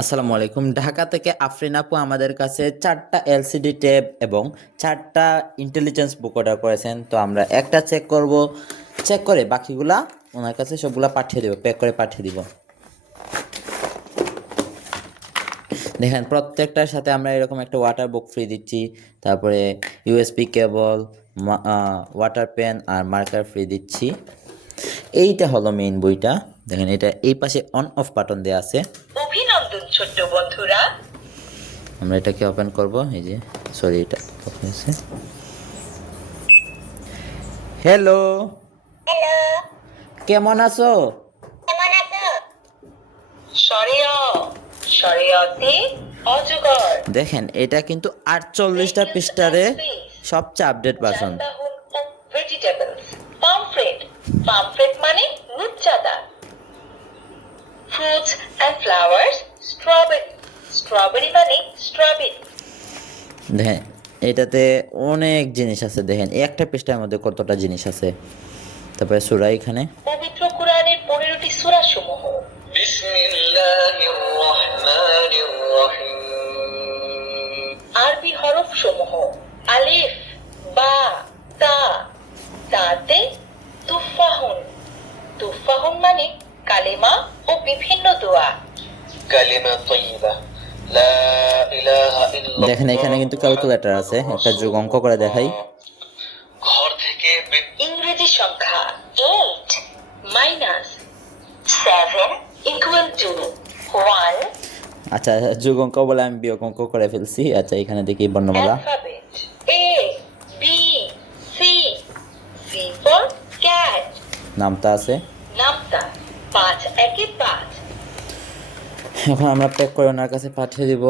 আসসালামু আলাইকুম। ঢাকা থেকে আফরিন আপু আমাদের কাছে 4টা এলসিডি ট্যাব এবং 4টা ইন্টেলিজেন্স বুক অর্ডার করেছেন। তো আমরা একটা চেক করব, চেক করে বাকিগুলা ওনার কাছে সবগুলা পাঠিয়ে দেবো, প্যাক করে পাঠিয়ে দিব। দেখেন প্রত্যেকটার সাথে আমরা এরকম একটা ওয়াটার বুক ফ্রি দিচ্ছি, তারপরে ইউএসবি কেবল, ওয়াটার পেন আর মার্কার ফ্রি দিচ্ছি। এইটা হলো মেইন বইটা। দেখেন এটা এই পাশে অন অফ বাটন দেওয়া আছে। অভিনন্দন ছোট্ট বন্ধুরা। আমরা এটাকে ওপেন করব। এই যে সরি, এটা ওপেন হয়েছে। হ্যালো, হ্যালো, কেমন আছো? কেমন আছো? শরিয় শরিয়তে অজগর দেখেন এটা কিন্তু 48টা পৃষ্ঠারে সবচেয়ে আপডেট ভার্সন। জানদাহুন ও ভেজিটেবলস। পামফ্রেট, পামফ্রেট মানে রূপচাঁদা। Fruits and flowers, strawberry, strawberry মানে স্ট্রবেরি। দেখেন এটাতে অনেক জিনিস আছে। দেখেন এই একটা পৃষ্ঠার মধ্যে কতটা জিনিস আছে। তারপরে সূরা এখানে পবিত্র কুরআনের 15টি সূরা সমূহ। বিসমিল্লাহির রহমানির রহিম। আরবি হরফ সমূহ আলিফ, বা, তা। তাতে তুফাহুন, তুফাহুন মানে কালেমা ও বিভিন্ন দোয়া। কালিমা তয়্যিবা, লা ইলাহা ইল্লাল্লাহ। দেখেন এখানে কিন্তু ক্যালকুলেটর আছে, একটা যোগ অঙ্ক করে দেখাই। ঘর থেকে ইংরেজি সংখ্যা 8 মাইনাস 7 ইকুয়াল টু 1। আচ্ছা, যোগ অঙ্ক বলে আমি বিয়োগ অঙ্ক করে ফেলছি। আচ্ছা এখানে দেখি বর্ণমালা। Alphabet A B C. C for cat, নামতা আছে। নামতা 5 একে 5। এখন আমরা প্যাক করে ওনার কাছে পাঠিয়ে দিব।